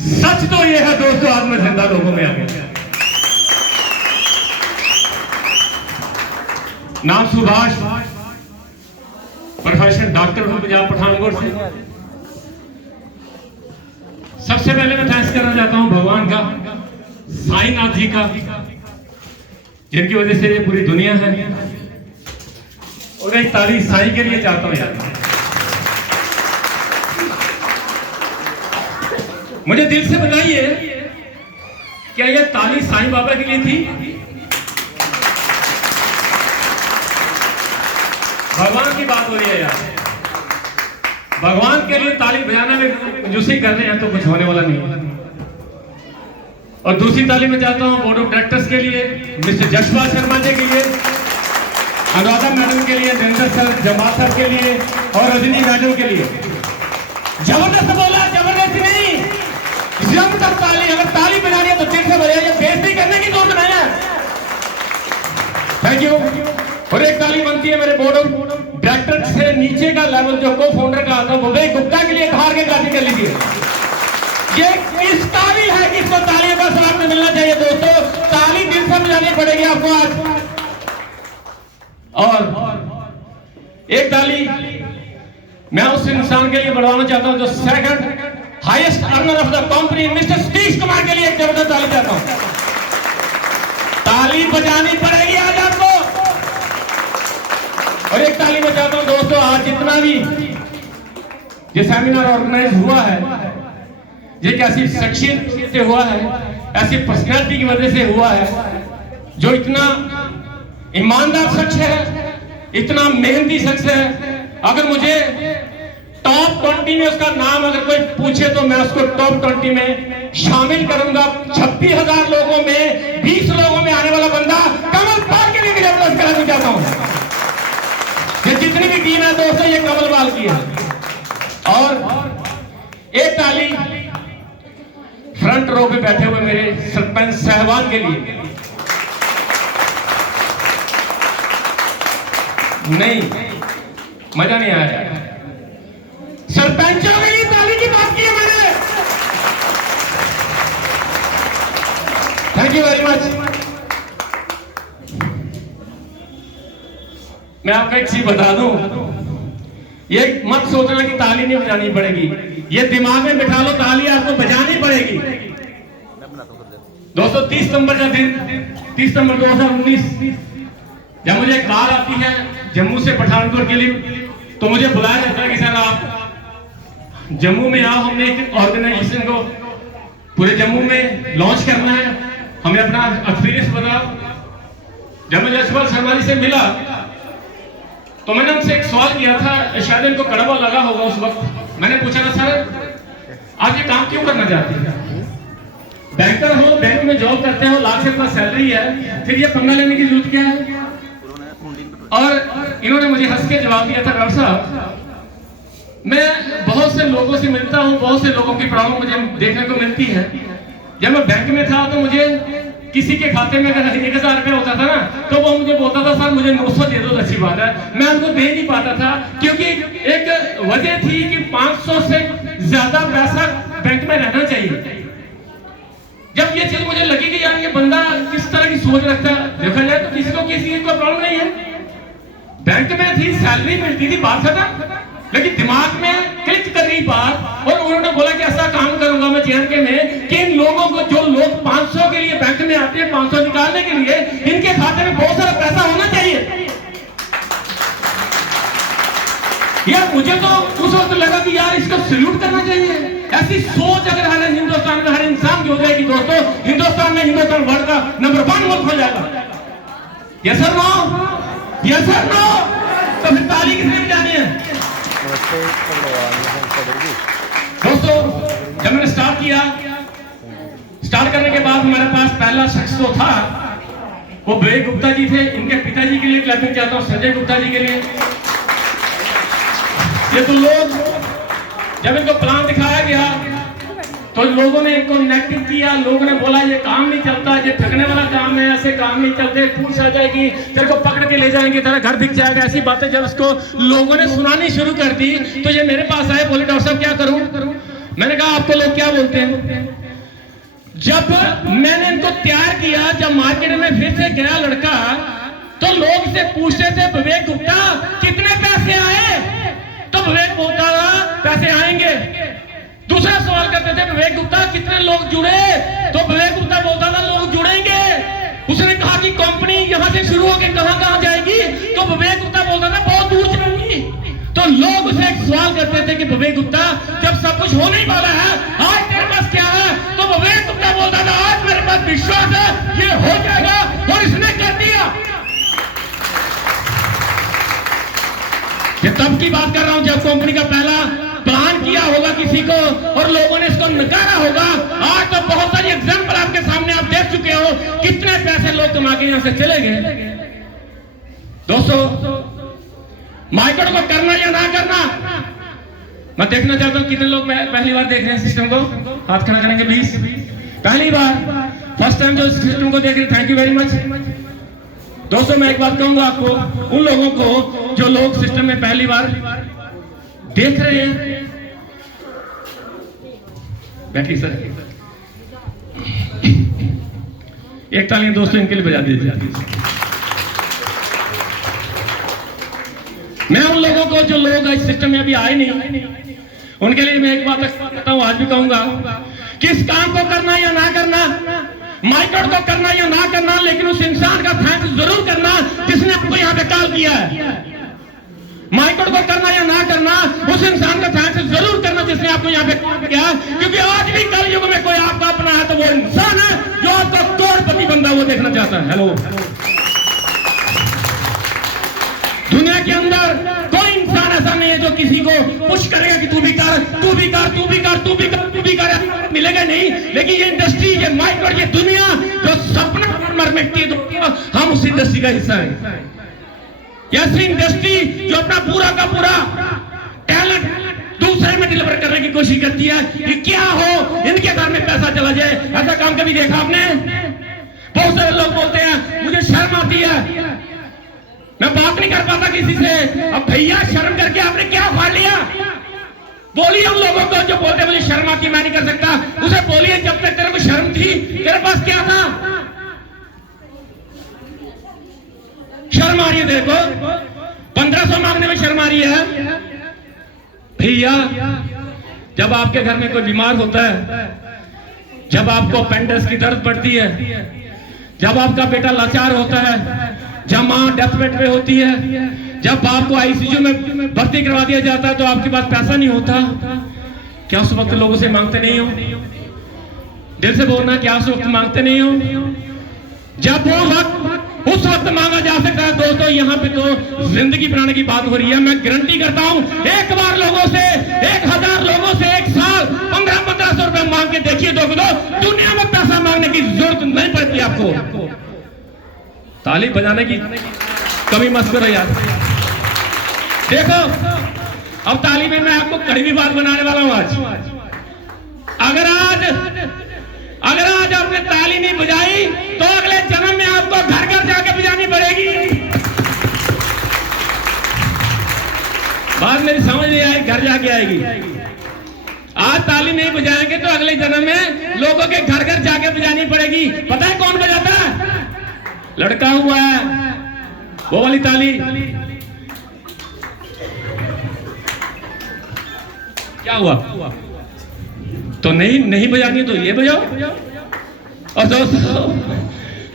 सच तो ये है दोस्तों, आज मैं जिंदा लोगों में आ गया। नाम सुभाष, प्रोफेशन डॉक्टर हूं पंजाब पठानकोट से। सबसे पहले मैं थैंक्स करना चाहता हूं भगवान का, साईनाथ जी का, जिनकी वजह से ये पूरी दुनिया है। और एक तारीफ साईं के लिए चाहता हूं यार। मुझे दिल से बताइए, क्या ये ताली साईं बाबा के लिए थी? भगवान की बात हो रही है यार। भगवान के लिए ताली बजाना में कंजूसी कर रहे हैं तो कुछ होने वाला नहीं है। और दूसरी ताली में चाहता हूं बोर्ड ऑफ डायरेक्टर्स के लिए, मिस्टर जशपाल शर्मा जी के लिए, अनुराधा मैडम के लिए, नरेंद्र सर, जमाल सर के लिए और रजनी मैडम के लिए। जबरदस्त बोला, जबरदस्त नहीं, जबरदस्त ताली। अगर ताली बजानी है तो दिल से बजाइए, बेइज्जती करने की जरूरत नहीं है। Thank you. और एक ताली बनती है मेरे बोर्ड ऑफ डायरेक्टर से नीचे का लेवल जो को फाउंडर का आता है, विवेक गुप्ता के लिए हार के ताली कर लीजिए। ये किस ताली है, किसको तालियों का सलाम में मिलना चाहिए दोस्तों। ताली दिल से बजानी पड़ेगी आपको आज। और एक ताली मैं उस इंसान के लिए बढ़ाना चाहता हूं जो second highest earner of the company mister Satish Kumar के लिए एक जबरदस्त ताली चाहता हूं। ताली बजानी पड़ेगी आज आपको। और एक ताली मैं चाहता हूं दोस्तों, आज जितना भी ये सेमिनार ऑर्गेनाइज हुआ है, ये कैसी शख्सियत से हुआ है, ऐसी पर्सनैलिटी की वजह से हुआ है, जो इतना ईमानदार शख्स है, इतना मेहनती शख्स है। अगर मुझे टॉप 20 में उसका नाम अगर कोई पूछे तो मैं उसको टॉप 20 में शामिल करूंगा। 26,000 लोगों में 20 लोगों में आने वाला बंदा कमल पाल के लिए जबरदस्त कराना चाहता हूं। ये जितनी भी टीम है दोस्तों, ये कमल पाल की है। और एक ताली फ्रंट रो पे बैठे हुए मेरे सरपंच साहबान के लिए। नहीं, मजा नहीं आया। सरपंचों के लिए ताली की बात की है मैंने। Thank you very much. मैं आपको एक चीज बता दूं, ये मत सोचना कि ताली नहीं बजानी पड़ेगी। ये दिमाग में बिठा लो, ताली आपको बजानी पड़ेगी दोस्तों। 30 नंबर का दिन, 30 नंबर 2019, जब मुझे एक कॉल आती है जम्मू से पठानकोट के लिए, तो मुझे बुलाया जाता है कि सर आप जम्मू में आओ, हमने एक ऑर्गेनाइजेशन को पूरे जम्मू में लॉन्च करना है, हमें अपना एक्सपीरियंस बताओ। जब मैं जशपाल शर्मा जी से मिला तो मैंने उनसे एक सवाल किया था, शायद इनको कड़वा लगा होगा उस वक्त। मैंने पूछा था सर आप ये काम क्यों करना चाहते हैं? बैंकर हो, बैंक में जॉब करते हो, लाख से प्लस सैलरी है, फिर ये पंगा लेने की जरूरत क्या है? और इन्होंने मुझे हंस के जवाब दिया था, डॉक्टर साहब मैं बहुत से लोगों से मिलता हूं, बहुत से लोगों की प्रॉब्लम मुझे देखने को मिलती है। जब मैं बैंक में था तो मुझे किसी के खाते में अगर 1,000 रुपया होता था ना, तो वो मुझे बोलता था सर मुझे 900 दे दो तो अच्छी बात है। मैं उनको दे नहीं पाता था, क्योंकि एक वजह थी कि 500 से ज्यादा पैसा बैंक में रहना चाहिए। जब ये चीज मुझे लगी कि यार ये बंदा किस तरह की सोच रखता है, देखा जाए तो किसी को प्रॉब्लम नहीं है। बैंक में थी, सैलरी मिलती थी, बात खत्म। लेकिन दिमाग में क्लिक कर गई बात, और उन्होंने बोला कि ऐसा काम करूंगा मैं जेएनके में कि इन लोगों को, जो लोग 500 के लिए बैंक में आते हैं, 500 निकालने के लिए, इनके खाते में बहुत सारा पैसा होना चाहिए। यार मुझे तो उस वक्त लगा कि यार इसको सैल्यूट करना चाहिए। ऐसी सोच अगर हर हिंदुस्तान में हर इंसान की हो जाएगी दोस्तों, हिंदुस्तान में हिंदुस्तान वर्ल्ड का नंबर 1 मुल्क हो जाएगा। Yes sir no, yes sir no. तो फिर ताली किसने बजानी है दोस्तों? जब मैंने स्टार्ट करने के बाद हमारे पास पहला शख्स जो था वो विवेक गुप्ता जी थे। इनके पिताजी के लिए क्लैपिंग चाहता हूं, संजय गुप्ता जी के लिए। ये तो लोग, जब इनको प्लान दिखाया गया तो लोगों ने इनको नेगेटिव किया, लोगों ने बोला ये काम नहीं चलता, ये ठगने वाला काम है, ऐसे काम नहीं चलते, पुलिस आ जाएगी, तेरे को पकड़ के ले जाएंगे, तेरा घर बिक जाएगा। ऐसी बातें जब इसको लोगों ने सुनानी शुरू कर दी तो ये मेरे पास आए, बोले डॉक्टर साहब क्या करूं? मैंने कहा आपको लोग क्या बोलते हैं? जब मैंने इनको तैयार किया, जब मार्केट में फिर से गया लड़का, तो लोग से पूछते थे विवेक गुप्ता कितने पैसे आए? तो विवेक बोलता था पैसे आएंगे। दूसरा सवाल करते थे विवेक गुप्ता कितने लोग जुड़े? तो विवेक गुप्ता बोलता था लोग जुड़ेंगे। उसने कहा कि कंपनी यहां से शुरू होकर कहां जाएगी? तो विवेक गुप्ता बोलता था बहुत दूर जाएगी। तो लोग उसे एक सवाल करते थे कि विवेक गुप्ता जब सब कुछ होने ही वाला है, आज तेरे पास क्या है? तो विवेक गुप्ता बोलता था आज मेरे पास विश्वास है, ये हो जाएगा, और इसने कर दिया। ये तब की बात कर रहा हूं जब कंपनी का पहला प्लान किया होगा किसी को और लोगों ने इसको नकारा होगा। आज तो बहुत सारी एग्जाम्पल आपके सामने आप देख चुके हो, कितने पैसे लोग कमा के यहां से चले गए। दोस्तों, माइक्रो को करना या ना करना, मैं देखना चाहता हूं कितने लोग पहली बार देख रहे हैं सिस्टम को, हाथ खड़ा करेंगे प्लीज। पहली बार, फर्स्ट टाइम जो सिस्टम को देख रहे हैं, थैंक यू वेरी मच। दोस्तों, मैं एक बात कहूंगा आपको, उन लोगों को जो लोग सिस्टम में पहली बार देख रहे हैं, बैठिए सर, एक ताली दोस्तों इनके लिए बजा दीजिए। मैं उन लोगों को जो लोग इस सिस्टम में अभी आए नहीं, उनके लिए मैं एक बात कहता हूं, आज भी कहूंगा, किस काम को करना या ना करना, माइक्रो को करना या ना करना, लेकिन उस इंसान का थैंक्स जरूर करना जिसने आपको यहाँ पे कॉल किया है। माइक्रो को करना या ना करना, उस इंसान का थैंक्स जरूर करना जिसने आपको यहाँ पे कॉल किया, क्योंकि आज भी कल युग में कोई आपका अपना है तो वो इंसान है जो आपका करोड़पति बंदा वो देखना चाहता है। हेलो, दुनिया के अंदर कोई इंसान ऐसा नहीं है जो किसी को पुश करेगा कि तू भी कर, तू भी कर, तू भी कर, तू भी कर, तू भी कर, मिलेगा नहीं। लेकिन ये इंडस्ट्री, ये माइक्रो, ये दुनिया जो सपना मर मिटती है, हम उस इंडस्ट्री का हिस्सा हैं। ऐसी इंडस्ट्री जो अपना पूरा का पूरा टैलेंट दूसरे में डिलीवर करने की कोशिश करती है कि क्या हो इनके घर में पैसा चला जाए। ऐसा काम कभी देखा आपने? बहुत सारे लोग बोलते हैं मुझे शर्म आती है, मैं बात नहीं कर पाता किसी से। अब भैया शर्म करके आपने क्या उखाड़ लिया? बोलिए उन लोगों को जो बोलते मुझे शर्म आती मैं नहीं कर सकता, उसे बोलिए जब तक तेरे को शर्म थी तेरे पास क्या था? शर्म आ रही है देखो, 1500 मांगने में शर्म आ रही है। भैया जब आपके घर में कोई बीमार होता है, जब आपको अपेंडिक्स की दर्द पड़ती है, जब आपका बेटा लाचार होता है, जब मां डेथ बेड पे होती है, जब बाप को आईसीयू में भर्ती करवा दिया जाता है तो आपके पास पैसा नहीं होता, क्या उस वक्त लोगों से मांगते नहीं हो? दिल से बोलना, क्या उस वक्त मांगते नहीं हो? जब वो वक्त उस वक्त मांगा जा सकता है। दोस्तों, यहाँ पे तो जिंदगी बनाने की बात हो रही है। मैं गारंटी करता हूँ, एक बार लोगों से, 1000 लोगों से एक साल 1500 रुपए मांग के देखिए दोस्तों, दुनिया में पैसा मांगने की जरूरत नहीं पड़ती आपको। ताली बजाने की कमी मत करो यार। देखो, अब ताली में मैं आपको कड़वी बात बनाने वाला हूं आज। अगर आज आपने ताली नहीं बजाई तो अगले जन्म में आपको घर घर जाके बजानी पड़ेगी। बात मेरी समझ नहीं आई, घर जाके आएगी। आज ताली नहीं बजाएंगे तो अगले जन्म में लोगों के घर घर जाके बजानी पड़ेगी। पता है कौन बजाता है? लड़का हुआ है, वो वाली ताली। क्या हुआ? तो नहीं बजानी तो ये बजाओ। और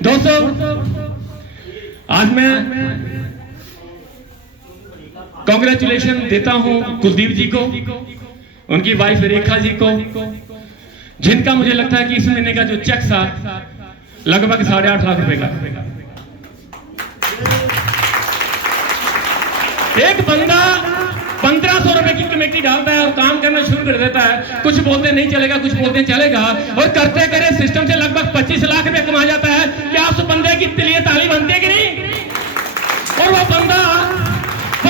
दोस्तों आज मैं कांग्रेचुलेशन देता हूं कुलदीप जी को, उनकी वाइफ रेखा जी को, जिनका मुझे लगता है कि इस महीने का जो चेक था लगभग 8.5 लाख रुपए का। एक बंदा 1500 रुपए की कमेटी डालता है और काम करना शुरू कर देता है। कुछ बोलते नहीं चलेगा, कुछ बोलते चलेगा, और करते करे सिस्टम से लगभग 25 लाख रुपए कमा जाता है। क्या उस बंदे की लिए ताली बनती है कि नहीं? और वो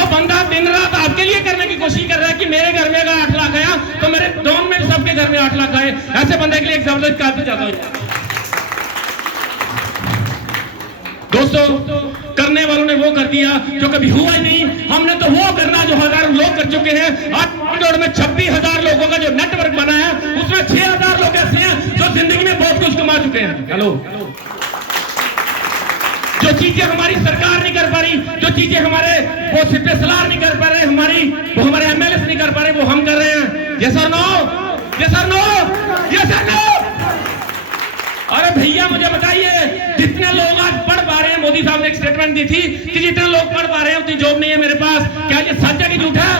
बंदा दिन रात आपके लिए करने की कोशिश कर रहा है कि मेरे घर में अगर 8 लाख आया तो मेरे दोनों में सबके घर में 8 लाख आए। ऐसे बंदे के लिए एक जबरदस्त काम पे जाता हूं। दोस्तों, करने वालों ने वो कर दिया जो कभी हुआ ही नहीं। हमने तो वो करना जो हजारों लोग कर चुके हैं। आज करोड़ में 26,000 लोगों का जो नेटवर्क बना है, उसमें 6,000 लोग ऐसे हैं जो जिंदगी में बहुत कुछ कमा चुके हैं। हेलो, जो चीजें हमारी सरकार नहीं कर पा रही, जो चीजें हमारे वो सिपह सलार नहीं कर पा रहे, वो हमारे एमएलए नहीं कर पा रहे, वो हम कर रहे हैं। यस और नो? यस और नो? यस और नो? अरे भैया मुझे बताइए, जितने लोग आज पढ़ पा रहे हैं, मोदी साहब ने एक स्टेटमेंट दी थी कि जितने लोग पढ़ पा रहे हैं उतनी जॉब नहीं है मेरे पास। क्या ये सच है कि झूठ है?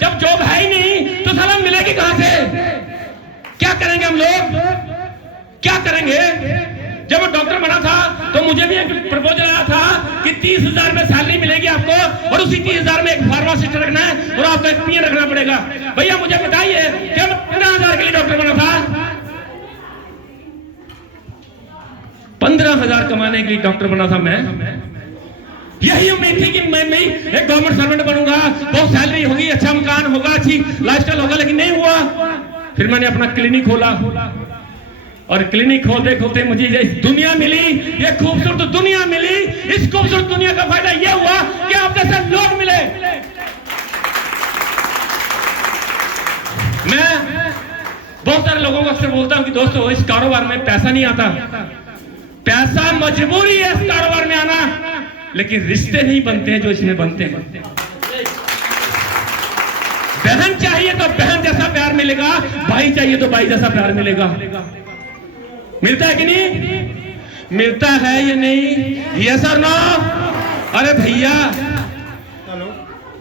जब जॉब है ही नहीं तो साला मिलेगी कहां से? क्या करेंगे हम लोग? क्या करेंगे? जब मैं डॉक्टर बना था तो मुझे भी एक प्रपोजल आया था कि 30,000 में सैलरी मिलेगी आपको, और उसी 30,000 में एक फार्मासिस्ट रखना है और आपका एक पीएन रखना पड़ेगा। भैया मुझे बताइए, क्या मैं 15,000 के लिए डॉक्टर बना था? 15,000 कमाने के लिए डॉक्टर बना था मैं। यही उम्मीद थी कि मैं एक गवर्नमेंट सर्वेंट बनूंगा, बहुत सैलरी होगी, अच्छा मकान होगा, अच्छी लाइफस्टाइल होगा, लेकिन नहीं हुआ। फिर मैंने अपना क्लिनिक खोला और क्लिनिक खोलते खोलते मुझे ये दुनिया मिली, ये खूबसूरत दुनिया मिली। इस खूबसूरत दुनिया का फायदा ये हुआ कि आप जैसे लोग मिले। मैं बहुत सारे लोगों को अक्सर बोलता हूं कि दोस्तों, इस कारोबार में पैसा नहीं आता, पैसा मजबूरी है इस कारोबार में आना, लेकिन रिश्ते नहीं बनते हैं जो इसमें बनते हैं। बहन चाहिए तो बहन जैसा प्यार मिलेगा, भाई चाहिए तो भाई जैसा प्यार मिलेगा। मिलता है कि नहीं? मिलता है या नहीं? यस और नो? अरे भैया,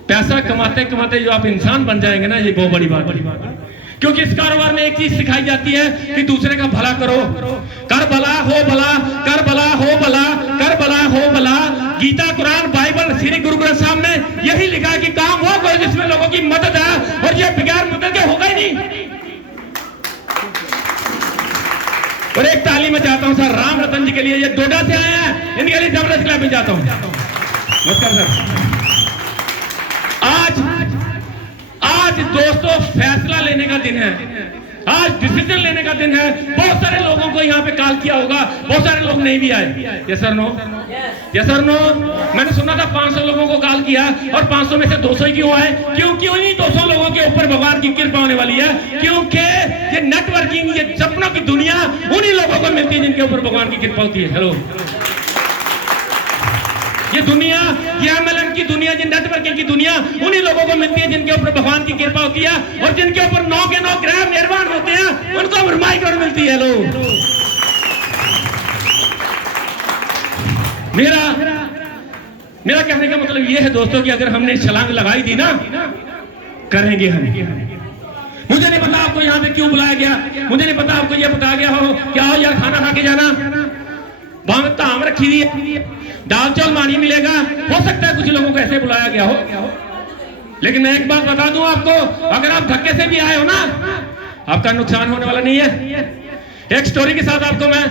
पैसा कमाते कमाते जो आप इंसान बन जाएंगे ना, ये बहुत बड़ी बात है। क्योंकि इस कारोबार में एक चीज सिखाई जाती है कि दूसरे का भला करो। कर भला हो भला, कर भला हो भला, कर भला हो भला। गीता, कुरान, बाइबल, श्री गुरु ग्रंथ साहब में यही लिखा है कि काम वो करो जिसमें लोगों की मदद है, और ये बगैर मदद के होगा ही नहीं। और एक ताली में चाहता हूं सर राम रतन जी के लिए, ये डोडा से आए हैं, इनके लिए जबरदस्त क्लैपिंग चाहता हूं। नमस्कार सर। आज दोस्तों फैसला लेने का दिन है, आज डिसीजन लेने का दिन है। बहुत सारे लोगों को यहाँ पे कॉल किया होगा, बहुत सारे लोग नहीं भी आए। Yes sir no? Yes sir no? मैंने सुना था 500 लोगों को कॉल किया, और 500 में से 200 ही क्यों आए? क्योंकि उन्हीं 200 लोगों के ऊपर भगवान की कृपा होने वाली है। क्योंकि ये नेटवर्किंग, ये सपनों की दुनिया उन्हीं लोगों को मिलती है जिनके ऊपर भगवान की कृपा होती है। हेलो, ये दुनिया, ये एमएलएम की दुनिया, ये नेटवर्किंग की दुनिया उन्हीं लोगों को मिलती है जिनके ऊपर भगवान की कृपा होती है, और जिनके ऊपर 9 के 9 ग्रह मेहरबान होते हैं, उनको माइक्रोन मिलती है। लोग, मेरा कहने का मतलब ये है दोस्तों कि अगर हमने छलांग लगाई दी ना, करेंगे हम। मुझे नहीं पता आपको यहाँ पे क्यों बुलाया गया, मुझे नहीं पता आपको ये बताया गया हो कि आओ यार खाना खा के जाना, वहां धाम रखी हुई है, दाल चावल मानी मिलेगा। हो सकता है कुछ लोगों को ऐसे बुलाया गया हो, लेकिन मैं एक बात बता दूं आपको, अगर आप धक्के से भी आए हो ना, आपका नुकसान होने वाला नहीं है। एक स्टोरी के साथ आपको मैं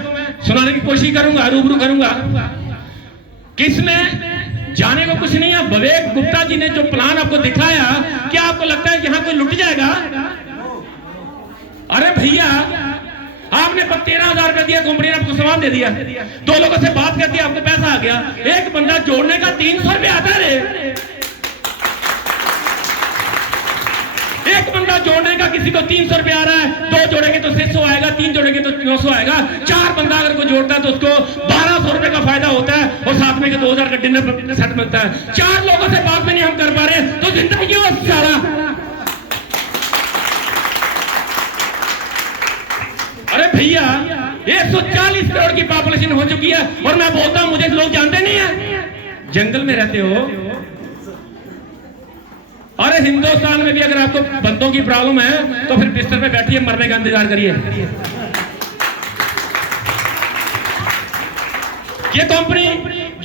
सुनाने की कोशिश करूंगा, रूबरू करूंगा कि इसमें जाने को कुछ नहीं है। विवेक गुप्ता जी ने जो प्लान आपको दिखाया, क्या आपको लगता है यहाँ कोई लुट जाएगा? अरे भैया, आपने 13,000 रुपए दिया, कंपनी ने आपको सामान दे दिया, 2 लोगों से बात कर दी, आपको पैसा आ गया। एक बंदा जोड़ने का 300 रुपया आता है। एक बंदा जोड़ने का किसी को 300 रुपया आ रहा है, 2 जोड़ेंगे तो 600 आएगा, 3 जोड़ेंगे तो 900 आएगा, 4 बंदा अगर कोई जोड़ता है तो उसको 1200 रुपए का फायदा होता है, और साथ में 2000 का डिनर सेट मिलता है। 4 लोगों से बात में नहीं हम कर पा रहे तो जिंदगी क्यों सारा? अरे भैया, 140 करोड़ की पॉपुलेशन हो चुकी है, और मैं बोलता हूं मुझे लोग जानते नहीं है। जंगल में रहते हो, अरे हिंदुस्तान में भी अगर आपको बंदों की प्रॉब्लम है तो फिर बिस्तर पे बैठिए, मरने का इंतजार करिए। ये कंपनी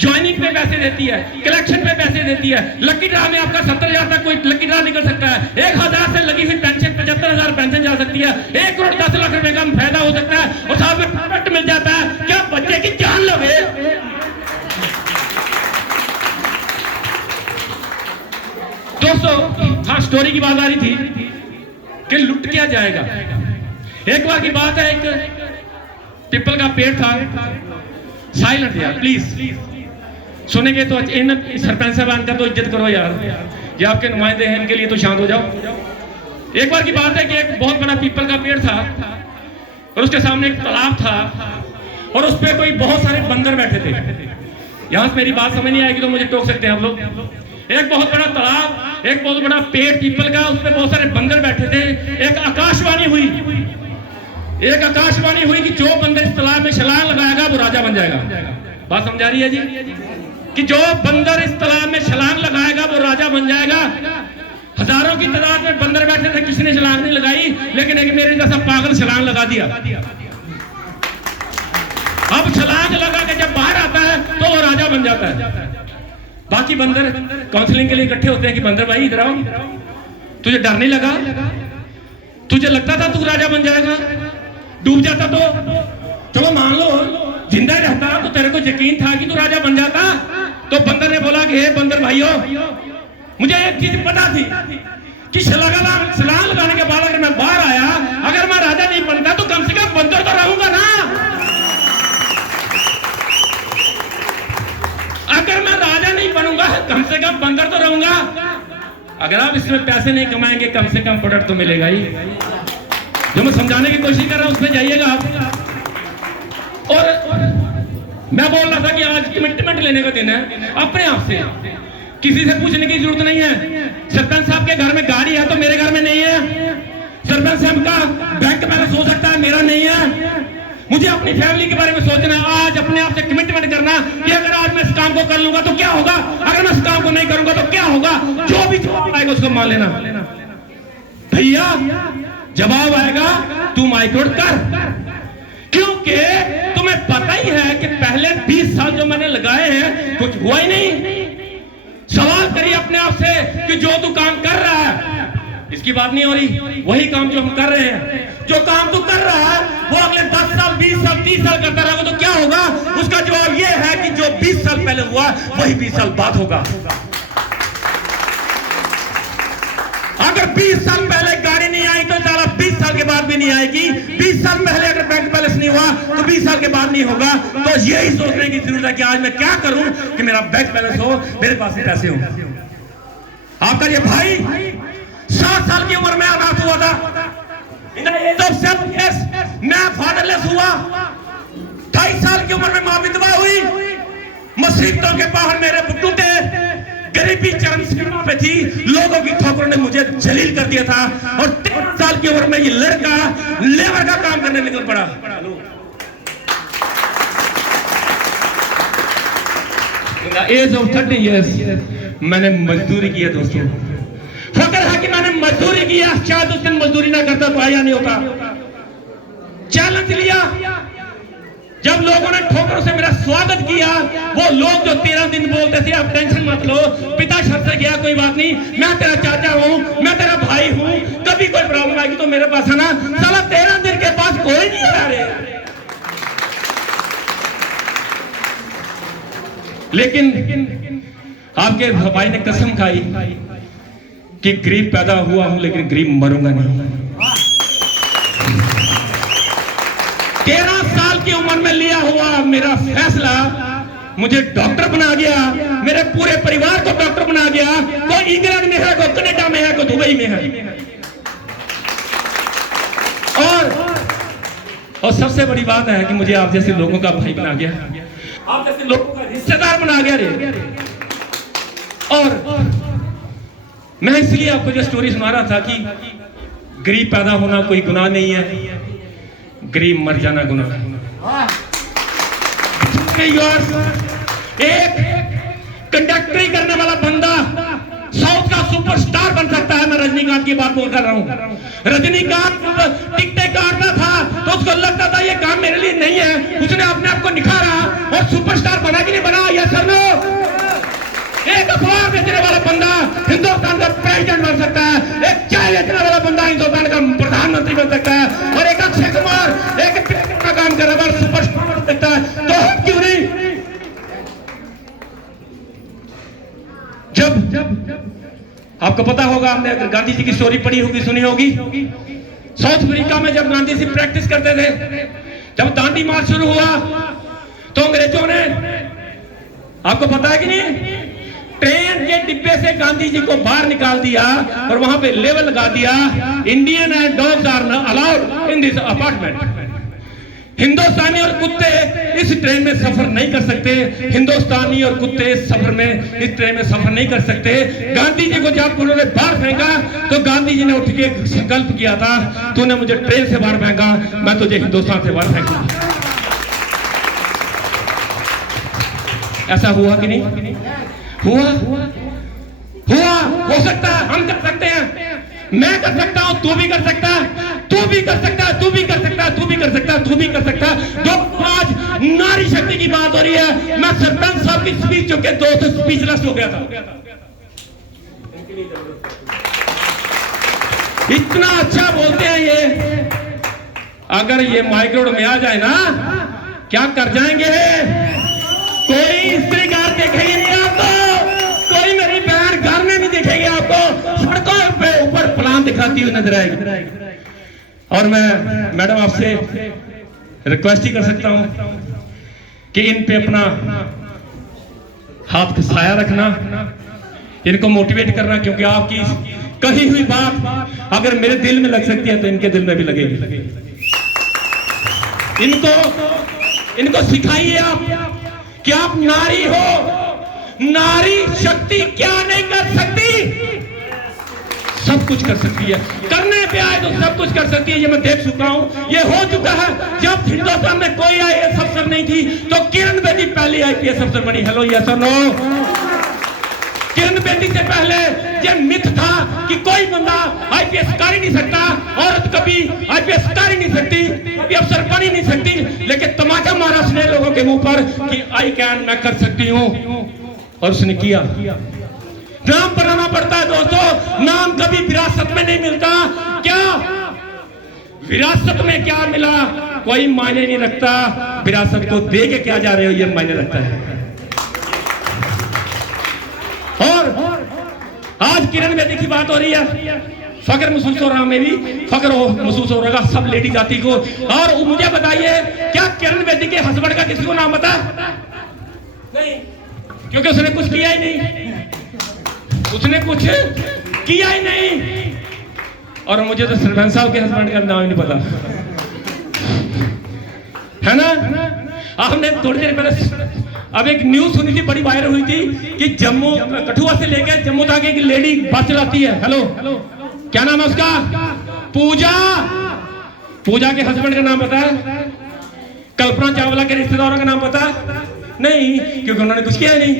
ज्वाइनिंग पे पैसे देती है, कलेक्शन पे पैसे देती है। लकी ड्रा में आपका 70,000 तक कोई लकी ड्रा निकल सकता है। 1,000 से लगी हुई पेंशन 75,000 पेंशन जा सकती है। 1 करोड़ 10 लाख रुपए का फायदा हो सकता है, और साथ में प्रोडक्ट मिल जाता है। क्या बच्चे की जान लोगे? दोस्तों, हाँ, स्टोरी की बात आ रही थी कि लुट क्या जाएगा। एक बार की बात है, एक पीपल का पेड़ था, साइलेंट यार प्लीज, सुनेंगे तो इन सरपंच साहबान का तो इज्जत करो यार, ये आपके नुमाइंदे हैं, इनके लिए तो शांत हो जाओ। एक बार की बात है कि एक बहुत बड़ा पीपल का पेड़ था और उसके सामने एक तालाब था और उस पर कोई बहुत सारे बंदर बैठे थे। यहां से मेरी बात समझ नहीं आएगी तो मुझे टोक सकते हैं आप लोग। एक बहुत बड़ा तालाब, एक बहुत बड़ा पेड़ पीपल का, उस पर बहुत सारे बंदर बैठे थे। एक आकाशवाणी हुई कि जो बंदर इस तालाब में छलांग लगाएगा वो राजा बन जाएगा। बात समझा रही है जी? कि जो बंदर इस तालाब में छलांग लगाएगा वो राजा बन जाएगा। हजारों की तादाद में बंदर बैठे थे, किसी ने छलांग नहीं लगाई, लेकिन एक मेरे जैसा पागल छलांग लगा दिया। अब छलांग लगा के जब बाहर आता है तो वो राजा बन जाता है। बाकी बंदर काउंसलिंग के लिए इकट्ठे होते हैं कि बंदर भाई इधर आओ, तुझे डर नहीं लगा? तुझे लगता था तू राजा बन जाएगा? डूब जाता तो चलो मान लो जिंदा रहता तो तेरे को यकीन था कि तू राजा बन जाता। तो बंदर ने बोला कि हे बंदर भाइयों, मुझे एक चीज पता थी कि छलांग लगाने के बाद अगर मैं बाहर आया, अगर मैं राजा नहीं बनता तो कम से कम बंदर तो रहूंगा ना। अगर मैं राजा नहीं बनूंगा कम से कम बंदर तो रहूंगा। अगर आप इसमें पैसे नहीं कमाएंगे कम से कम प्रोडक्ट तो मिलेगा ही। जो मैं समझाने की कोशिश कर रहा हूं उसमें जाइएगा आप। और मैं बोल रहा था कि आज कमिटमेंट लेने का दिन है अपने आप से, किसी से पूछने की जरूरत नहीं है। सरपंच साहब के घर में गाड़ी है तो मेरे घर में नहीं है। सरपंच साहब का बैंक बैलेंस हो सकता है, मेरा नहीं है। मुझे अपनी फैमिली के बारे में सोचना है। आज अपने आप से कमिटमेंट करना कि अगर आज मैं इस काम को कर लूंगा तो क्या होगा, अगर मैं इस काम को नहीं करूंगा तो क्या होगा। जो भी जवाब आएगा उसको मान लेना। भैया जवाब आएगा तू माइक्रोड कर, क्योंकि तुम्हें पता ही है कि पहले 20 साल जो मैंने लगाए हैं कुछ हुआ ही नहीं। सवाल करिए अपने आप से कि जो तू काम कर रहा है, इसकी बात नहीं हो रही, वही काम जो हम कर रहे हैं, जो काम तू कर रहा है वो अगले 10 साल 20 साल 30 साल करता रहेगा तो क्या होगा। उसका जवाब यह है कि जो 20 साल पहले हुआ वही 20 साल बाद होगा। अगर 20 साल पहले गाड़ी नहीं आई तो साला 20 साल के बाद भी नहीं आएगी। 20 साल पहले अगर बैंक बैलेंस नहीं हुआ तो 20 साल के बाद नहीं होगा। तो यही सोचने की जरूरत है कि आज मैं क्या करूं कि मेरा बैंक बैलेंस हो, मेरे पास पैसे हो। आपका ये भाई 7 साल की उम्र में अनाथ हुआ था, मैं फादरलेस हुआ। 28 साल की उम्र में मां विधवा हुई। मुसीबतों के पहाड़ मेरे टूटे, गरीबी चरम सीमा पे थी, लोगों की ठोकरों ने मुझे जलील कर दिया था। और 13 साल की उम्र में ये लड़का लेबर का काम करने निकल पड़ा। एज ऑफ 30 इयर्स मैंने मजदूरी की है दोस्तों। फकर है कि मैंने मजदूरी किया, शायद उस दिन मजदूरी ना करता तो आया नहीं होता। चैलेंज लिया, जब लोगों ने ठोकरों से मेरा स्वागत किया, वो लोग जो 13 दिन बोलते थे आप टेंशन मत लो, पिता शर्त से गया कोई बात नहीं, मैं तेरा चाचा हूं, मैं तेरा भाई हूं, कभी कोई प्रॉब्लम आएगी तो मेरे पास आना। साला 13 दिन के पास कोई नहीं आ रहे। लेकिन आपके भाई ने कसम खाई कि गरीब पैदा हुआ हूं लेकिन गरीब मरूंगा नहीं। 13 साल की उम्र में लिया हुआ मेरा फैसला मुझे डॉक्टर बना गया, मेरे पूरे परिवार को डॉक्टर बना गया। कोई इंग्लैंड में है, कोई कनाडा में है, कोई दुबई में है। और सबसे बड़ी बात है कि मुझे आप जैसे लोगों का भाई बना गया, आप जैसे लोगों का रिश्तेदार बना गया रे। और मैं इसलिए आपको जो स्टोरी सुना रहा था कि गरीब पैदा होना कोई गुनाह नहीं है, गरीब मर जाना गुनाह है। एक कंडक्टरी करने वाला बंदा साउथ का सुपरस्टार बन सकता है। मैं रजनीकांत की बात बोल कर रहा हूँ। रजनीकांत टिकटें काटता था तो उसको लगता था ये काम मेरे लिए नहीं है, उसने अपने आप को निखारा और सुपरस्टार बना कि नहीं बना। Yes sir no. एक अखबार बेचने वाला बंदा हिंदुस्तान का प्रेसिडेंट बन सकता है, एक चाय बेचने वाला बंदा हिंदुस्तान का प्रधानमंत्री बन सकता है, और एक अक्षय कुमार एक का काम करने वाला सुपरस्टार बन सकता है। तो हम क्यों नहीं? जब आपको पता होगा, आपने अगर गांधी जी की स्टोरी पढ़ी होगी, सुनी होगी, साउथ अफ्रीका में जब गांधी जी प्रैक्टिस करते थे, जब दांडी मार्च शुरू हुआ तो अंग्रेजों ने, आपको पता है कि नहीं, ट्रेन के डिब्बे से गांधी जी को बाहर निकाल दिया और वहां पे लेवल लगा दिया, Indian and dogs are not allowed in this apartment. हिंदुस्तानी और कुत्ते इस ट्रेन में सफर नहीं कर सकते, हिंदुस्तानी और कुत्ते सफर में इस ट्रेन में सफर नहीं कर सकते। गांधी जी को जब उन्होंने बाहर फेंका तो गांधी जी ने उठ के संकल्प किया था, तूने मुझे ट्रेन से बाहर फेंका, मैं तुझे हिंदुस्तान से बाहर फेंकूंगा। ऐसा हुआ कि नहीं हुआ? हुआ। हो सकता है, हम कर सकते हैं, मैं कर सकता हूं, तू भी कर सकता है, तू भी कर सकता है, तू भी कर सकता है, तू भी कर सकता है, तू भी कर सकता है। जो आज नारी शक्ति की बात हो रही है, मैं सरपंच साहब की स्पीच चुके दोस्तों स्पीचलेस हो गया था। इतना अच्छा बोलते हैं ये, अगर ये माइक्रोड में आ जाए ना, क्या कर जाएंगे? कोई स्त्री घर देखेगी नहीं आपको, कोई मेरी बहन घर में नहीं दिखेगी आपको, सड़कों पे ऊपर प्लान दिखाती हुई नजर आएगी। और मैं मैडम आपसे रिक्वेस्ट ही कर सकता हूं कि इन पे अपना हाथ का साया रखना, इनको मोटिवेट करना, क्योंकि आपकी कही हुई बात अगर मेरे दिल में लग सकती है तो इनके दिल में भी लगेगी। इनको सिखाइए आप कि आप नारी हो, नारी शक्ति क्या नहीं कर सकती, सब कुछ कर सकती है, करने पे आए तो सब कुछ कर सकती है। ये मैं देख चुका हूं, ये हो चुका है। जब हिंदुस्तान में कोई आईएएस अफसर नहीं थी तो किरण बेदी पहली आईपीएस अफसर बनी। हेलो, यस और नो? किरण बेदी से पहले ये मिथ था कि कोई बंदा आईपीएस कर ही नहीं सकता, औरत कभी आईपीएस कर ही नहीं सकती, कभी अफसर बन ही नहीं सकती। लेकिन तमाचा मारा उसने लोगों के मुंह पर कि आई कैन, मैं कर सकती हूं, और उसने किया। नाम बनाना पड़ता है दोस्तों, नाम कभी विरासत में नहीं मिलता। क्या विरासत में क्या मिला कोई मायने नहीं रखता, विरासत को दे के क्या जा रहे हो ये मायने रखता है। और आज किरण बेदी की बात हो रही है, फख्र महसूस हो रहा, मैं भी फख्र महसूस हो रहा सब लेडी जाति को। और मुझे बताइए, क्या किरण बेदी के हस्बैंड का किसी को नाम पता? नहीं, क्योंकि उसने कुछ किया ही नहीं, उसने कुछ किया ही नहीं। और मुझे तो सरपंच साहब के हस्बैंड का नाम ही नहीं पता, है ना? आपने थोड़ी देर पहले अब एक न्यूज सुनी थी, बड़ी वायरल हुई थी कि जम्मू कठुआ से लेकर जम्मू तक एक लेडी बस चलाती है। हेलो, क्या नाम है उसका? पूजा। पूजा के हस्बैंड का नाम पता है? कल्पना चावला के रिश्तेदारों का नाम पता? नहीं, क्योंकि उन्होंने कुछ किया नहीं।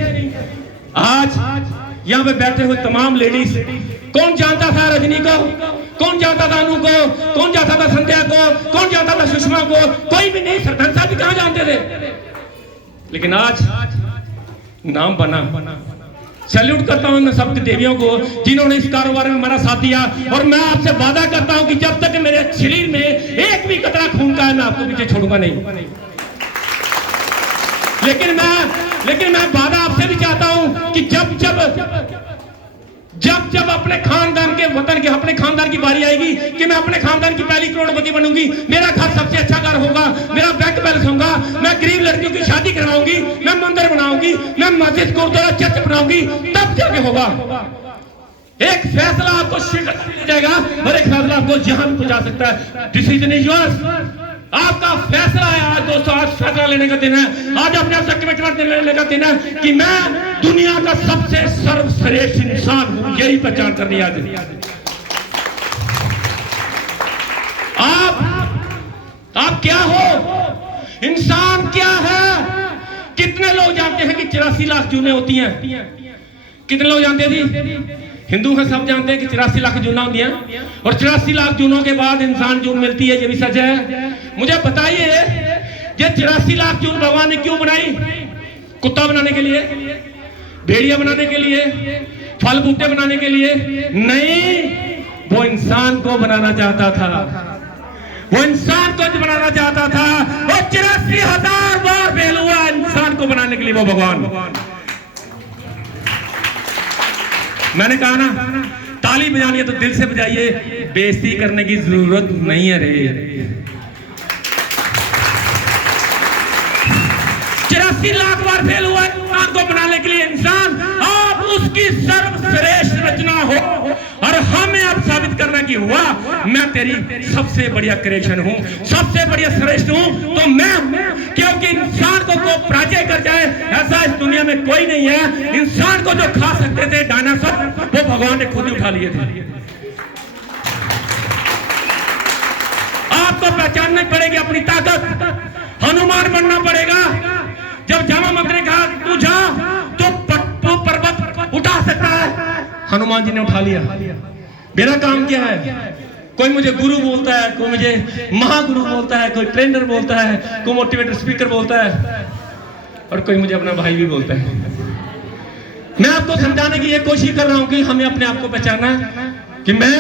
आज यहाँ पे बैठे हुए तमाम लेडीज, कौन जानता था रजनी को, कौन जानता था अनु को, कौन जानता था संध्या को, कौन जानता था सुषमा को? कोई भी नहीं। सरपंच साहब भी कहां जानते थे? लेकिन आज नाम बना। सैल्यूट करता हूं मैं सब देवियों को जिन्होंने इस कारोबार में हमारा साथ दिया। और मैं आपसे वादा करता हूं कि जब तक मेरे शरीर में एक भी कतरा खून का है, मैं आपको पीछे छोड़ूंगा नहीं। लेकिन मैं वादा आपसे भी चाहता हूं कि जब अपने खानदान के वतन के अपने खानदान की बारी आएगी कि मैं अपने खानदान की पहली करोड़पति बनूंगी, मेरा घर सबसे अच्छा घर होगा, मेरा बैंक बैलेंस होगा, मैं गरीब लड़कियों की शादी करवाऊंगी, मैं मंदिर बनाऊंगी, मैं मस्जिद गुरुद्वारा चर्च बनाऊंगी, तब जाके होगा। एक फैसला आपको शिखर मिल जाएगा और एक फैसला आपको जहां भी पहुंचा सकता है। Decision is yours. आपका फैसला है आज दोस्तों, आज फैसला लेने का दिन है। आज अपने आप से कमिटमेंट लेने का दिन है कि मैं दुनिया का सबसे सर्वश्रेष्ठ इंसान हूं, यही पहचान करनी आज। आप क्या हो? इंसान क्या है? कितने लोग जानते हैं कि 84 लाख जूनें होती हैं? कितने लोग जानते थे? हिंदू हैं, सब जानते हैं कि 84 लाख जूना होती हैं, और 84 लाख जूनों के बाद इंसान जून मिलती है, ये भी सच है। मुझे बताइए, ये 84 लाख जून भगवान ने क्यों बनाई? कुत्ता बनाने के लिए, भेड़िया बनाने के लिए, फल बूटे बनाने के लिए नहीं। वो इंसान को बनाना चाहता था, वो इंसान को बनाना चाहता था। वो 84,000 बार फेल हुआ इंसान को बनाने के लिए वो भगवान। मैंने कहा ना, ताली बजानी है तो दिल से बजाइए, बेइज्जती करने की जरूरत नहीं है रे। 83 लाख बार फेल हुआ इंसान को बनाने के लिए। इंसान आप उसकी सर्वश्रेष्ठ रचना हो और हमें अब साबित करना कि वाह मैं तेरी सबसे बढ़िया क्रिएशन हूं, सबसे बढ़िया श्रेष्ठ हूं। तो मैं क्योंकि इंसान को पराजय कर जाए ऐसा इस दुनिया में कोई नहीं है। इंसान को जो खा सकते थे डायनासोर, वो भगवान ने खुद ही उठा लिए थे। आपको पहचाननी पड़ेगी अपनी ताकत, हनुमान बनना पड़ेगा। जब जामा मंत्री ने कहा तू जा तो पर्वत उठा सकता है, हनुमान जी ने उठा लिया। मेरा काम क्या है? कोई मुझे गुरु बोलता है, कोई मुझे महागुरु बोलता है, कोई ट्रेनर बोलता है, कोई मोटिवेटर स्पीकर बोलता है, और कोई मुझे अपना भाई भी बोलता है। मैं आपको समझाने की ये कोशिश कर रहा हूं कि हमें अपने आप को पहचानना है कि मैं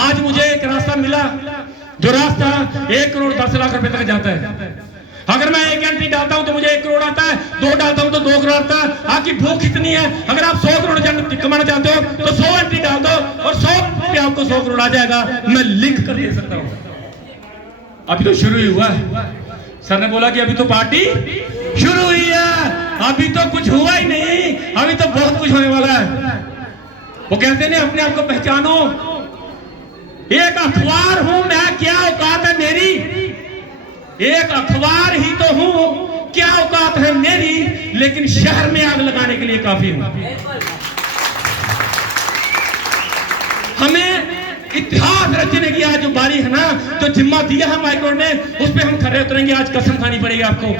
आज मुझे एक रास्ता मिला, जो रास्ता 1 करोड़ 10 लाख रुपए तक जाता है। अगर मैं 1 एंट्री डालता हूं तो मुझे 1 करोड़ आता है, 2 डालता हूं तो 2 करोड़ आता है। आपकी भूख इतनी है, अगर आप 100 करोड़ कमाना चाहते हो तो 100 एंट्री डाल दो और 100 पे आपको 100 करोड़ आ जाएगा। मैं लिख कर दे सकता हूं। अभी तो शुरू ही हुआ है। सर ने बोला कि अभी तो पार्टी शुरू हुई है, अभी तो कुछ हुआ ही नहीं, अभी तो बहुत कुछ होने वाला है। वो कहते हैं अपने आप को पहचानो। एक अखबार हूं मैं, क्या औकात है मेरी? एक अखबार ही तो हूं, क्या औकात है मेरी? लेकिन शहर में आग लगाने के लिए काफी हूं। हमें इतिहास रचने की आज जो बारी है ना, जो जिम्मा दिया है माइक्रो ने, उस पर हम खड़े उतरेंगे। आज कसम खानी पड़ेगी आपको,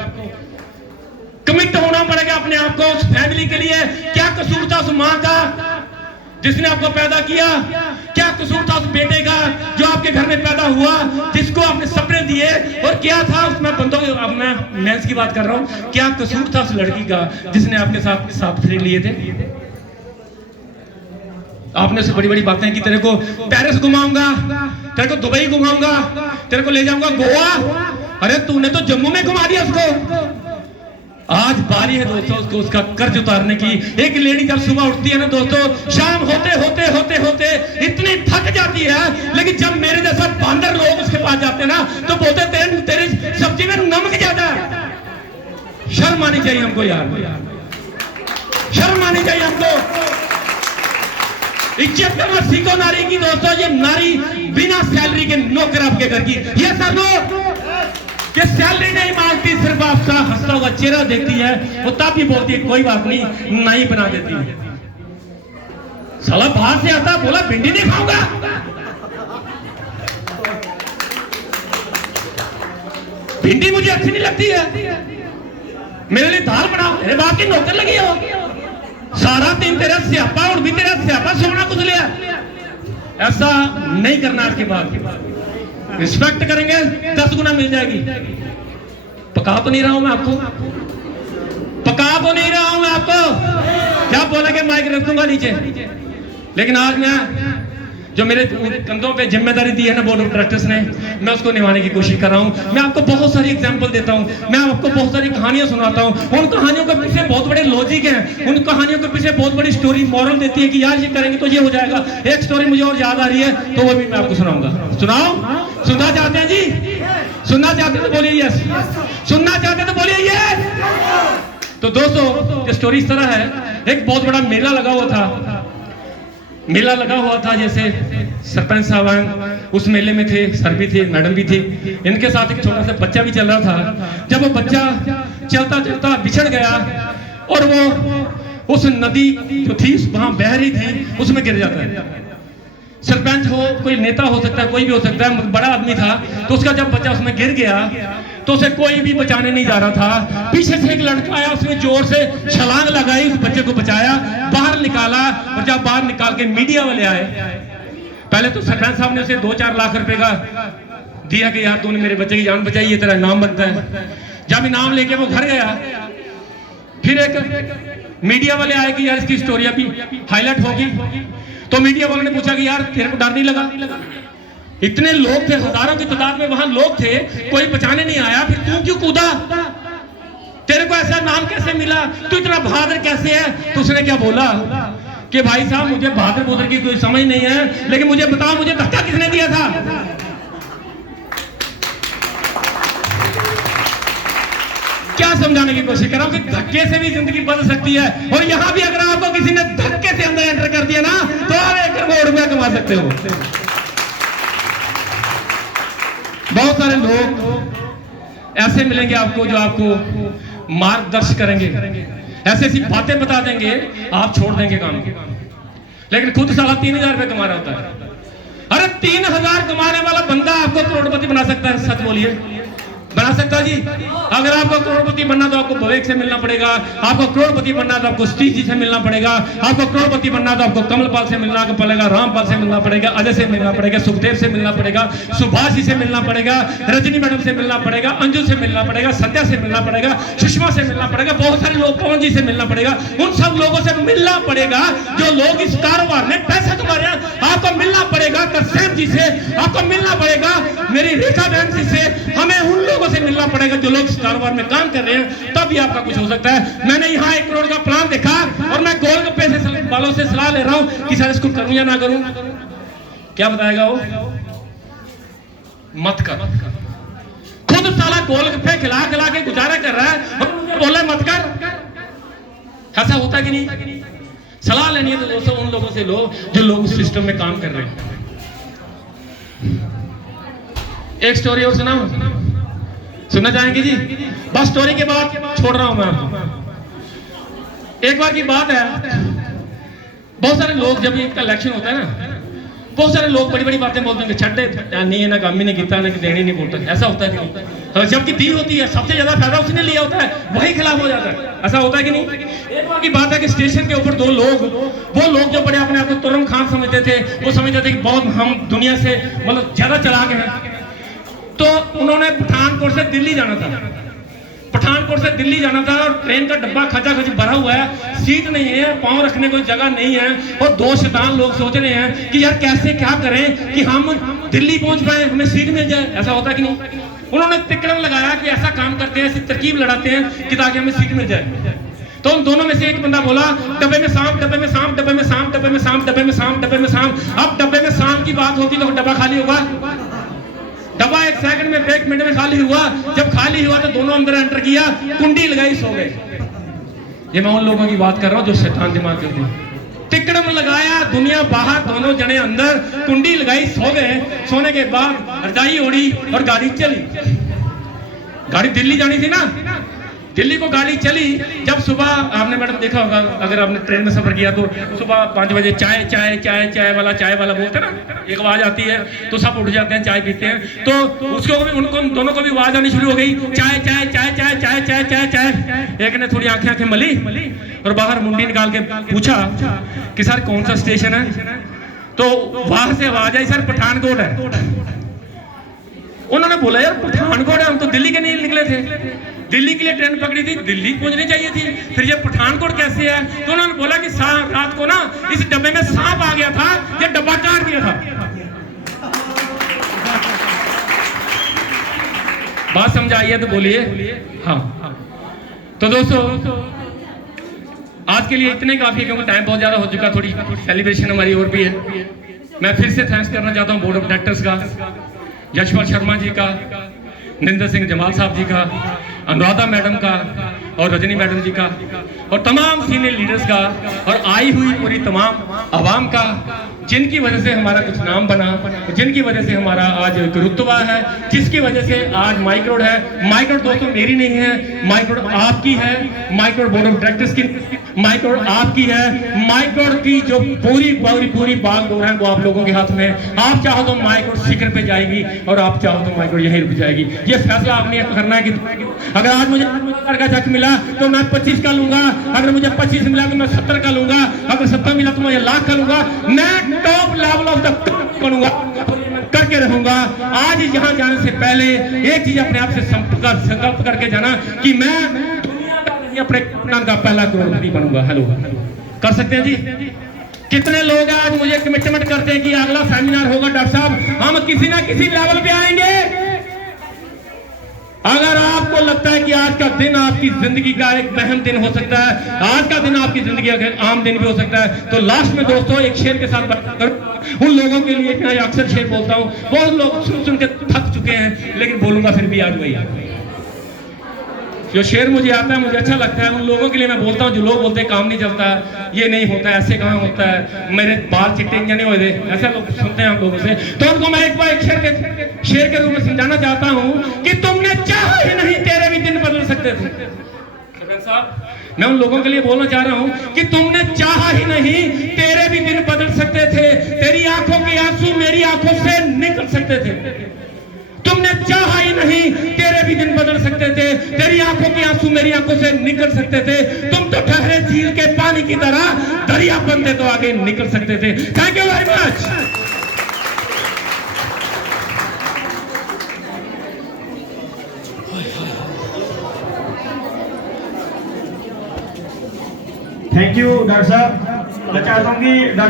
कमिट होना पड़ेगा अपने आप को उस फैमिली के लिए। क्या कसूर था उस मां का जिसने आपको पैदा किया? क्या कसूर था उस बेटे का जो आपके घर में पैदा हुआ, जिसको आपने सपने दिए? और क्या था उसमें बंदों, अब मैं मेंस की बात कर रहा हूं, क्या कसूर था उस लड़की का जिसने आपके साथ 7 फेरे लिए थे? आपने से बड़ी बड़ी बातें की, तेरे को पेरिस घुमाऊंगा, तेरे को दुबई घुमाऊंगा, तेरे को ले जाऊंगा गोवा। अरे तूने तो जम्मू में घुमा दिया उसको। आज बारी है दोस्तों उसको उसका कर्ज उतारने की। एक लेडी जब सुबह उठती है ना दोस्तों, शाम होते होते होते होते इतनी थक जाती है, लेकिन जब मेरे जैसा बांदर लोग उसके पास जाते हैं ना, तो बोलते तेरी सब्जी में नमक ज्यादा है। शर्म आनी चाहिए हमको यार, शर्म आनी चाहिए हमको। इज्जत करना सीखो नारी की दोस्तों। ये नारी बिना सैलरी के नौकर आपके घर की, ये सर कि सैलरी नहीं मांगती, सिर्फ आपका हंसता हुआ चेहरा देखती है, वो तब भी बोलती है कोई बात नहीं, नहीं बना देती है। साला बाहर से आता बोला भिंडी नहीं खाऊंगा, भिंडी मुझे अच्छी नहीं लगती है, मेरे लिए दाल बनाओ। मेरे बाप की नौकर लगी हो, सारा दिन तेरा स्यापा और भी तेरा स्यापा सोना कुछ लिया। ऐसा नहीं करना। आज के बाद रिस्पेक्ट करेंगे 10 गुना मिल जाएगी। पका तो नहीं रहा हूं मैं आपको, पका तो नहीं रहा हूं मैं आपको। क्या बोला कि माइक रख दूंगा नीचे, लेकिन आज मैं जो मेरे कंधों पे जिम्मेदारी दी है ना बोर्ड ऑफ डायरेक्टर्स ने, मैं उसको निभाने की कोशिश कर रहा हूं। मैं आपको बहुत सारी एग्जांपल देता हूं, मैं आपको बहुत सारी कहानियां सुनाता हूं। उन कहानियों के पीछे बहुत बड़े लॉजिक हैं, उन कहानियों के पीछे बहुत बड़ी स्टोरी मॉरल देती है कि यार ये करेंगे तो ये हो जाएगा। एक स्टोरी मुझे और याद आ रही है, तो वो भी मैं आपको सुनाऊंगा। सुनाओ? सुनना चाहते हैं जी? सुनना चाहते हैं तो बोलिए यस, सुनना चाहते हैं तो बोलिए यस। तो दोस्तों स्टोरी इस तरह है, एक बहुत बड़ा मेला लगा हुआ था। मेला लगा हुआ था, जैसे सरपंच साहब उस मेले में थे, सर भी थे, मैडम भी थे, इनके साथ एक छोटा सा बच्चा भी चल रहा था। जब वो बच्चा चलता चलता बिछड़ गया और वो उस नदी जो थी वहां बह रही थी, उसमें गिर जाता है। सरपंच हो, कोई नेता हो सकता है, कोई भी हो सकता है, बड़ा आदमी था, तो उसका जब बच्चा उसमें गिर गया तो उसे कोई भी बचाने नहीं जा रहा था। पीछे से एक लड़का आया, उसने जोर से छलांग लगाई, उस बच्चे को बचाया, बाहर निकाला। और जब बाहर निकाल के मीडिया वाले आए, पहले तो सरपंच साहब ने उसे 2-4 लाख रुपए का दिया कि यार तूने मेरे बच्चे की जान बचाई, ये तेरा इनाम बनता है। जब इनाम लेके वो घर गया, फिर एक मीडिया वाले आए कि यार इसकी स्टोरी अभी हाईलाइट होगी। तो मीडिया वालों ने पूछा कि यार तेरे को डर नहीं लगा? इतने लोग थे, हजारों की तादाद में वहां लोग थे, कोई बचाने नहीं आया, फिर तू क्यों कूदा? तेरे को ऐसा नाम कैसे मिला? तू इतना बहादुर कैसे है? तो उसने क्या बोला कि भाई साहब मुझे बहादुर बहादुर की कोई समझ नहीं है, लेकिन मुझे बताओ मुझे धक्का किसने दिया था? क्या समझाने की कोशिश कर रहा हूं कि धक्के से भी जिंदगी बदल सकती है। और यहां भी अगर आपको किसी ने धक्के से अंदर एंटर कर दिया ना तो आप 1 करोड़ रुपया कमा सकते हो। बहुत सारे लोग ऐसे मिलेंगे आपको जो आपको मार्गदर्शन करेंगे, ऐसी ऐसी बातें बता देंगे, आप छोड़ देंगे काम को, लेकिन खुद साला 3000 रुपये कमा रहा होता है। अरे 3000 कमाने वाला बंदा आपको करोड़पति बना सकता है, सच बोलिए, बना सकता है जी। अगर आपको करोड़पति बनना तो आपको विवेक से मिलना पड़ेगा, आपको करोड़पति बनना तो आपको स्टीज जी से मिलना पड़ेगा, आपको करोड़पति बनना तो आपको कमलपाल से मिलना पड़ेगा, रामपाल से मिलना पड़ेगा, अजय से मिलना पड़ेगा, सुखदेव से मिलना पड़ेगा, सुभाष जी से मिलना पड़ेगा, रजनी मैडम से मिलना पड़ेगा, अंजू से मिलना पड़ेगा, संध्या से मिलना पड़ेगा, सुषमा से मिलना पड़ेगा, बहुत सारे लोग, पवन जी से मिलना पड़ेगा। उन सब लोगों से मिलना पड़ेगा जो लोग इस कारोबार में पैसा कमा रहे हैं। आपको मिलना पड़ेगा तरसेम जी से, आपको मिलना पड़ेगा मेरी रेखा बहन जी से, हमें उन लोगों से मिलना पड़ेगा जो लोग इस कारोबार में काम कर रहे हैं, तभी आपका कुछ हो सकता है। मैंने यहाँ 1 करोड़ का प्लान देखा और मैं गोलगप्पे से वालों से सलाह ले रहा हूं कि सर इसको करूं या ना करूं। क्या बताएगा वो? मत कर। खुद साला गोलगप्पे खिला खिला के गुजारा कर रहा है और बोले मत कर। ऐसा होता कि नहीं? सलाह लेनी है तो दोस्तों उन लोगों से लो जो लोग उस सिस्टम में काम कर रहे हैं। एक स्टोरी और सुनाऊं? सुनना चाहेंगे जी? बस स्टोरी के बाद छोड़ रहा हूं मैं आपको। एक बार की बात है, बहुत सारे लोग जब इनका इलेक्शन होता है ना, बहुत सारे लोग बड़ी बड़ी बातें बोलते हैं कि छड्डे नहीं है ना, काम ही नहीं किया ना, देनी नहीं बोलता। ऐसा होता है कि नहीं? जबकि दी होती है, सबसे ज्यादा फायदा उसने लिया होता है, वही खिलाफ हो जाता है। ऐसा होता है कि नहीं? एक बार की बात है कि स्टेशन के ऊपर 2 लोग, वो लोग जो बड़े अपने आप को तुरम खान समझते थे, वो समझते थे कि बहुत हम दुनिया से मतलब ज्यादा चलाक हैं। तो उन्होंने पठानकोट से दिल्ली जाना था, पठानकोट से दिल्ली जाना था और ट्रेन का डब्बा खचाखच भरा हुआ है, सीट नहीं है, पांव रखने को जगह नहीं है। और 2 शैतान लोग सोच रहे हैं कि यार कैसे क्या करें कि हम दिल्ली पहुंच पाए, हमें सीट मिल जाए। ऐसा होता कि नहीं? उन्होंने तिकड़म लगाया कि ऐसा काम करते हैं, ऐसी तरकीब लड़ाते हैं कि ताकि हमें सीट मिल जाए। तो उन दोनों में से एक बंदा बोला डब्बे में सांप, डब्बे में सांप, डब्बे में सांप, डब्बे में सांप, डब्बे में सांप, डब्बे में सांप। अब डब्बे में सांप की बात होती तो डब्बा खाली होगा? डब्बा 1 सेकंड में, 1 मिनट में खाली हुआ। जब खाली हुआ तो दोनों अंदर एंटर किया, कुंडी लगाई, सो गए। ये मैं उन लोगों की बात कर रहा हूं जो शैतान दिमाग के थे। तिकड़म लगाया, दुनिया बाहर, दोनों जने अंदर, कुंडी लगाई, सो गए। सोने के बाद रजाई ओढ़ी और गाड़ी चली। गाड़ी दिल्ली जानी थी ना, दिल्ली को गाड़ी चली। जब सुबह, आपने मैडम देखा होगा अगर आपने ट्रेन में सफर किया तो सुबह 5 बजे चाय चाय चाय चाय वाला बोलते हैं ना, एक आवाज आती है तो सब उठ जाते हैं, चाय पीते हैं। तो उसको भी, उनको दोनों को भी आवाज आनी शुरू हो गई, चाय चाय चाय चाय चाय चाय चाय चाय। एक ने थोड़ी आंखें मली और बाहर मुंडी निकाल के पूछा कि सर कौन सा स्टेशन है? तो वहां से आवाज आई, सर पठानकोट है। उन्होंने बोला यार पठानकोट है, हम तो दिल्ली के नहीं निकले थे, दिल्ली के लिए ट्रेन पकड़ी थी, दिल्ली पहुंचनी चाहिए थी, फिर ये पठानकोट कैसे है? तो उन्होंने बोला कि रात को ना इस डब्बे में सांप आ गया था, ये डब्बा काट दिया था। बात समझ आई है तो बोलिए हाँ। तो दोस्तों आज के लिए इतने काफी, क्योंकि टाइम बहुत ज्यादा हो चुका, थोड़ी सेलिब्रेशन हमारी और भी है। मैं फिर से थैंक्स करना चाहता हूँ बोर्ड ऑफ डायरेक्टर्स का, यशपाल शर्मा जी का, निंदर सिंह जमाल साहब जी का, अनुराधा मैडम का और रजनी मैडम जी का और तमाम सीनियर लीडर्स का और आई हुई पूरी तमाम आवाम का, जिनकी वजह से हमारा कुछ नाम बना, जिनकी वजह से हमारा आज एक रुतबा है, जिसकी वजह से आज माइक्रोड है। माइक्रोड दोस्तों मेरी नहीं है, माइक्रोड आपकी है, माइक्रोड बोर्ड ऑफ डायरेक्टर्स की, माइक्रोड आपकी है। माइक्रोड की जो पूरी बागडोर है वो आप लोगों के हाथ में है। आप चाहो तो माइक्रोड शिखर पे जाएगी और आप चाहो तो माइक्रोड यहीं रुक जाएगी। ये फैसला आपने करना है कि अगर आज मुझे का चेक मिला तो मैं 25 का लूंगा, अगर मुझे 25 मिला तो मैं 70 का लूंगा, अगर 70 मिला तो मैं 1 लाख का लूंगा। मैं टॉप लेवल ऑफ द करूंगा, करके रहूंगा। आज यहाँ जाने से पहले एक चीज अपने आप से संकल्प करके जाना कि मैं दुनिया का अपने का पहला करोड़पति बनूंगा। हेलो, कर सकते हैं जी? कितने लोग आज मुझे कमिटमेंट करते हैं कि अगला सेमिनार होगा डॉक्टर साहब, हम किसी ना किसी लेवल पे आएंगे। अगर आपको लगता है कि आज का दिन आपकी जिंदगी का एक अहम दिन हो सकता है, आज का दिन आपकी जिंदगी का आम दिन भी हो सकता है, तो लास्ट में दोस्तों एक शेर के साथ बात करूं। उन लोगों के लिए मैं अक्सर शेर बोलता हूं, बहुत लोग सुन के थक चुके हैं, लेकिन बोलूंगा फिर भी आज वही। जो शेर मुझे आता है, मुझे अच्छा लगता है, उन लोगों के लिए मैं बोलता हूँ जो लोग बोलते हैं काम नहीं चलता है, ये नहीं होता है, ऐसे काम होता है, मेरे बाल चिट्टे नहीं हुए थे, ऐसा लोग सुनते हैं हम लोगों से। तो उनको मैं एक बार एक शेर के रूप में समझाना चाहता हूँ कि तुमने चाहा ही नहीं तेरे भी दिन बदल सकते थे। सरपंच साहब, मैं उन लोगों के लिए बोलना चाह रहा हूं कि तुमने चाहा ही नहीं तेरे भी दिन बदल सकते थे, तेरी आंखों के आंसू मेरी आंखों से निकल सकते थे। तुमने चाहा ही नहीं तेरे भी दिन बदल सकते थे, तेरी आंखों के आंसू मेरी आंखों से निकल सकते थे। तुम तो ठहरे झील के पानी की तरह, दरिया बनते तो आगे निकल सकते थे। Thank you very much. Thank you doctor साहब। मैं चाहता हूँ कि डॉक्टर